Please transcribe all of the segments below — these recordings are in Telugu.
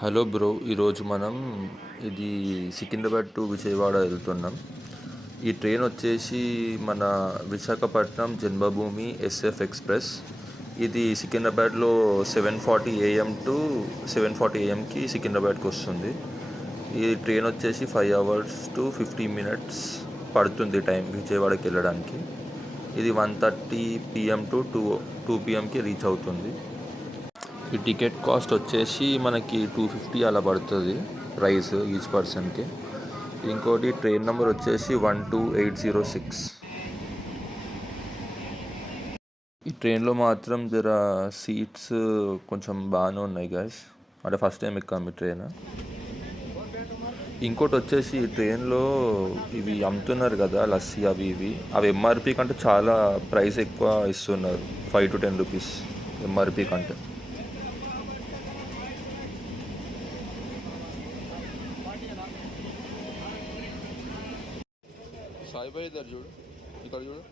హలో బ్రో, ఈరోజు మనం ఇది సికింద్రాబాద్ టు విజయవాడ వెళ్తున్నాం. ఈ ట్రైన్ వచ్చేసి మన విశాఖపట్నం జన్మభూమి ఎస్ఎఫ్ ఎక్స్ప్రెస్. ఇది సికింద్రాబాద్లో 7:40 AM టు 7:40 AMకి సికింద్రాబాద్కి వస్తుంది. ఈ ట్రైన్ వచ్చేసి 5 hours to 50 minutes పడుతుంది టైం విజయవాడకి వెళ్ళడానికి. ఇది 1:30 PM టు 2 PMకి రీచ్ అవుతుంది. ఈ టికెట్ కాస్ట్ వచ్చేసి మనకి 250 అలా పడుతుంది ప్రైస్ ఈచ్ పర్సన్కి. ఇంకోటి ట్రైన్ నెంబర్ వచ్చేసి 12806. ఈ ట్రైన్లో మాత్రం జర సీట్స్ కొంచెం బాగానే ఉన్నాయి గైస్, అంటే ఫస్ట్ టైం ఎక్కాము ఈ ట్రైన్. ఇంకోటి వచ్చేసి ఈ ట్రైన్లో ఇవి అమ్ముతున్నారు కదా లస్సీ అవి ఎంఆర్పి కంటే చాలా ప్రైస్ ఎక్కువ ఇస్తున్నారు, 5 to 10 rupees ఎంఆర్పి కంటే. సాయిబాయి దగ్గర చూడు, ఇక్కడ చూడు.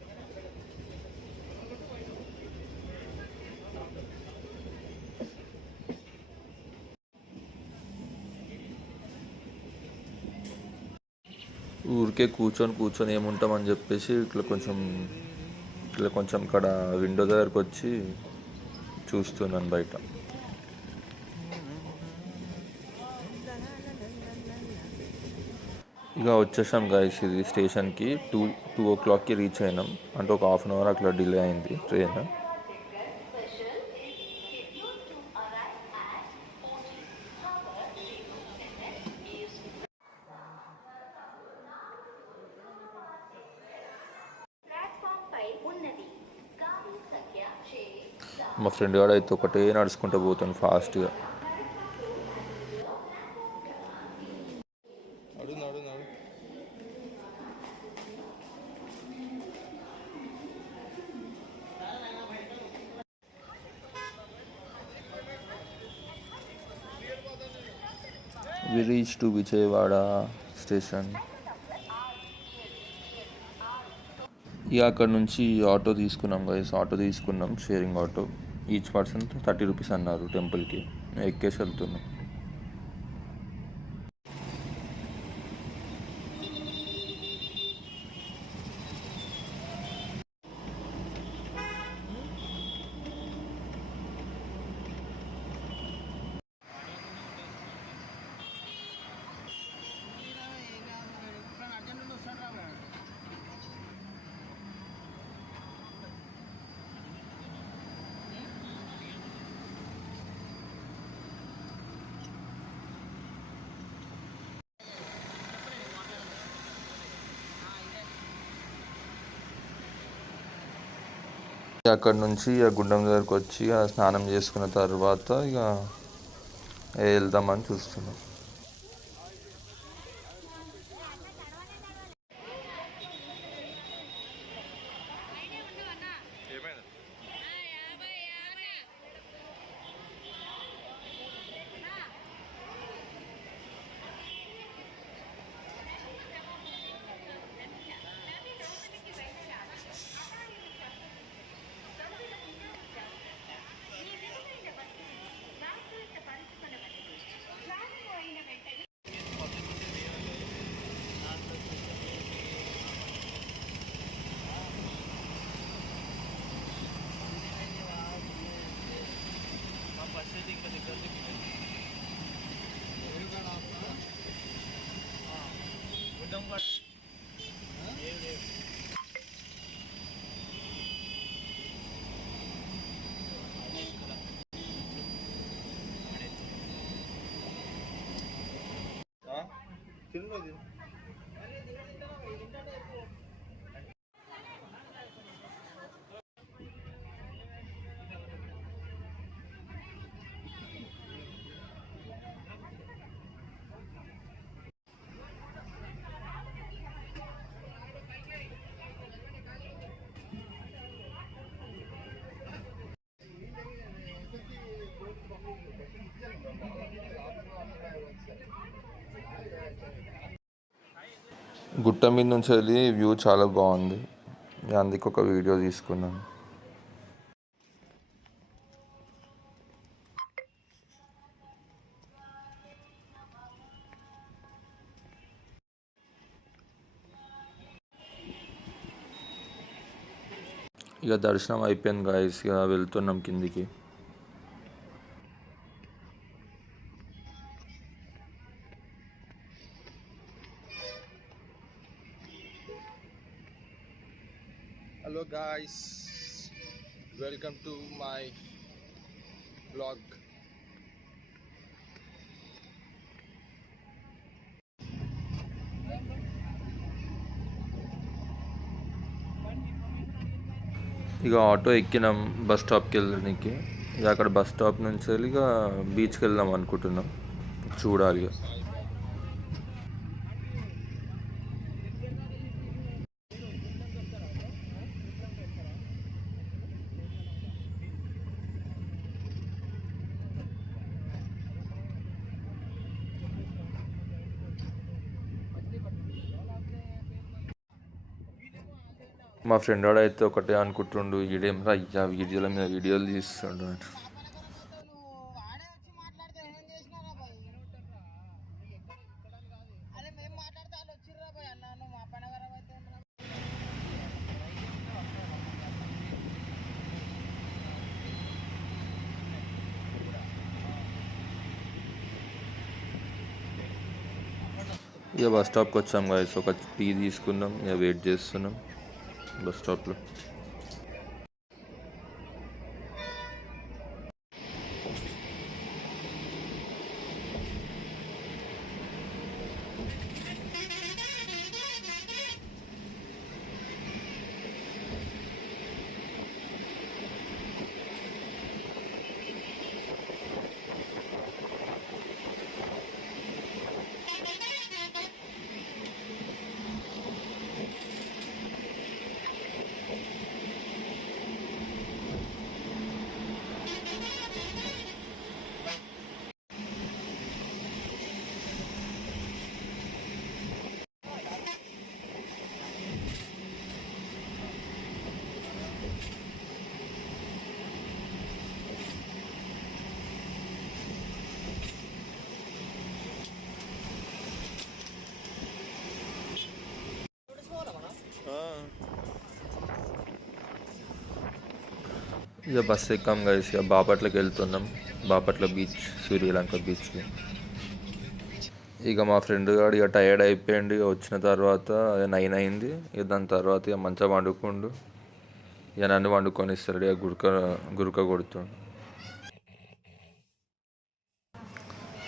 ఊరికే కూర్చొని ఏముంటామని చెప్పేసి ఇట్లా కొంచెం ఇక్కడ విండో దగ్గరకు వచ్చి చూస్తున్నాను బయట. ఇక వచ్చేసాం గైస్, ఇది స్టేషన్కి 2 o'clockకి రీచ్ అయినాం. అంటే ఒక 1/2 hour అట్లా డిలే అయింది ట్రైన్. మా ఫ్రెండ్ గాడు అయితే ఒకటే నడుచుకుంటూ పోతాను ఫాస్ట్గా. We reached to Vijayawada station. ఇక అక్కడ నుంచి ఆటో తీసుకున్నాం guys, sharing auto. Each person 30 rupees అన్నారు టెంపుల్కి. ఎక్కేసి వెళ్తున్నాం. అక్కడ నుంచి ఇక గుండం దగ్గరకు వచ్చి స్నానం చేసుకున్న తర్వాత ఇక వెళ్దామని చూస్తున్నాం. గుట్ట మీద నుంచి వెళ్ళి వ్యూ చాలా బాగుంది, అందుకే ఒక వీడియో తీసుకున్నాను. ఇక దర్శనం అయిపోయింది గాయస్, ఇక వెళ్తున్నాం కిందికి. Hello guys, welcome to my blog. ఇక ఆటో ఎక్కినాం బస్ స్టాప్కి వెళ్ళడానికి. ఇక అక్కడ బస్ స్టాప్ నుంచి వెళ్ళి ఇక బీచ్కి వెళ్దాం అనుకుంటున్నాం, చూడాలి ఇక. మా ఫ్రెండ్ వాడు అయితే ఒకటే అనుకుంటుండు, ఈడేం రా అయ్యా వీడియోల మీద వీడియోలు తీస్తుండు అని. ఇక బస్ స్టాప్కి వచ్చాం గాయస్, ఒక టీ తీసుకున్నాం, ఇక వెయిట్ చేస్తున్నాం బస్ స్టాప్లో. ఇక బస్సు ఎక్కాం గైస్, ఇక బాపట్లకి వెళ్తున్నాం. బాపట్ల బీచ్, సూర్యలంక బీచ్కి. ఇక మా ఫ్రెండ్ గారు ఇక టైర్డ్ అయిపోయింది. ఇక వచ్చిన తర్వాత 9 అయింది. ఇక దాని తర్వాత ఇక మంచిగా వండుకుండు. ఇక నన్ను వండుకొని ఇస్తాడు, ఇక గురక కొడుతుండు.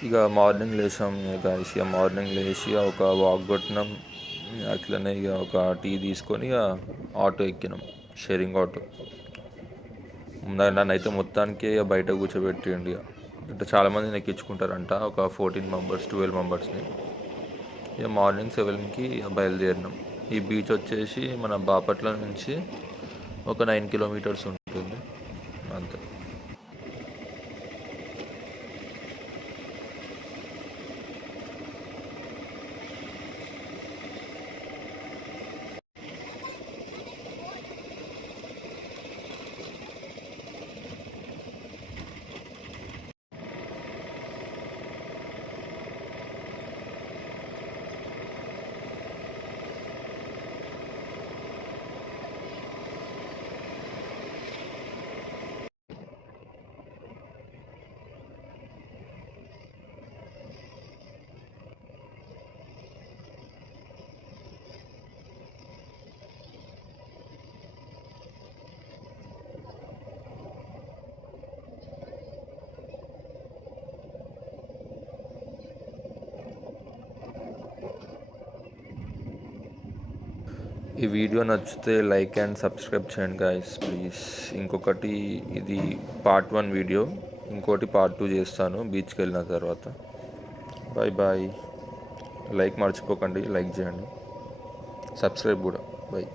ఇక మార్నింగ్ లేచాం గైస్, ఇక మార్నింగ్ లేచి ఒక వాక్ కొట్టినాం. అట్లనే ఇక ఒక టీ తీసుకొని ఇక ఆటో ఎక్కినాం, షేరింగ్ ఆటో. నన్ను అయితే మొత్తానికి ఇక బయట కూర్చోబెట్టిండు. ఇక అంటే చాలామందిని ఎక్కించుకుంటారంట, ఒక 14 మెంబర్స్ 12 మెంబర్స్ని. ఇక మార్నింగ్ 7కి బయలుదేరినాం. ఈ బీచ్ వచ్చేసి మన బాపట్ల నుంచి ఒక 9 కిలోమీటర్స్ ఉంటుంది అంతే. ఈ వీడియో నచ్చితే లైక్ అండ్ సబ్స్క్రైబ్ చేయండి గాయస్ ప్లీజ్. ఇంకొకటి ఇది పార్ట్ 1 వీడియో, ఇంకోటి పార్ట్ 2 చేస్తాను బీచ్కి వెళ్ళిన తర్వాత. Bye bye. లైక్ మర్చిపోకండి, లైక్ చేయండి, సబ్స్క్రైబ్ కూడా. బాయ్.